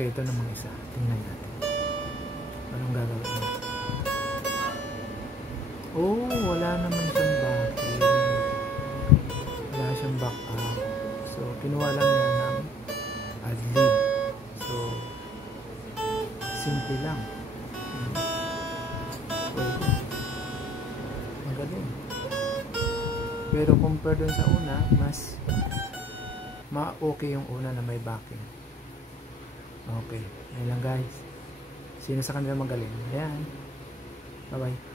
Okay, ito namang isa. Tingnan natin. Anong gagawin mo? Oh, wala naman siyang backing. Wala siyang backup. So, kinuha lang niya ng ad-lib. So, simple lang. Pwede. Magaling. Pero compare dun sa una, mas ma-okay yung una na may backing. Okay. Ayan lang guys. Sino sa kanila magaling? Ayan. Bye-bye.